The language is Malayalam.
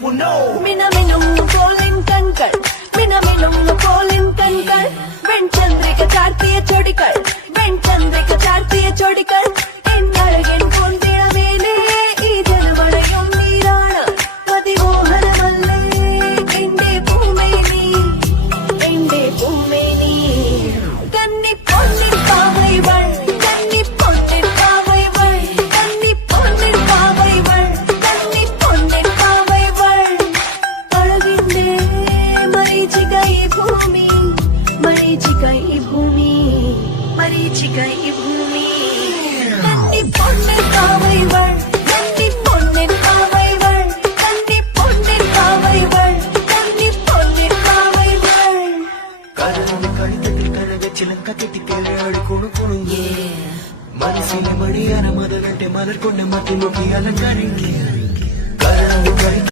മിനമിനും പോലിൻ കൺകൾ മിനമിനും പോലിൻ കൺകൾ വെൺചന്ദ്രിക ചാർത്തിയ ചൊടികൾ വെൺചന്ദ്രിക ചാർത്തിയ ചൊടികൾ എന്നഴകൻ കൊണ്ടിടവേലേ ഈ ജലമഴയും നീരാണ് അതിമോഹനമല്ലേ എന്റെ പൂമേനി എന്റെ പൂമേനി കന്നി പൊന്നിൻ പാവൈവൾ കന്നി പൊന്നിൻ പാവൈവൾ കന്നി പൊന്നിൻ പാവൈവൾ കന്നി പൊന്നിൻ പാവൈവൾ അഴകിന്റെ മരീചിക ഈ ഭൂമി മരീചിക ഈ ഭൂമി മരീചിക ഈ ഭൂമി കന്നി പൊന്നിൻ പാവൈവൾ കന്നി പൊന്നിൻ പാവൈവൾ കന്നി പൊന്നിൻ പാവൈവൾ കന്നി പൊന്നിൻ പാവൈവൾ കരളിന്റെ കഴുത്തിൽ കഴകച്ചിലങ്ക കെട്ടിക്കേഴാടി കുണു കുണുങ്ങി മനസ്സിലെ മണിയാന മതകട്ടെ മലർ കൊണ്ട് മത്തി നോക്കി അലങ്കാര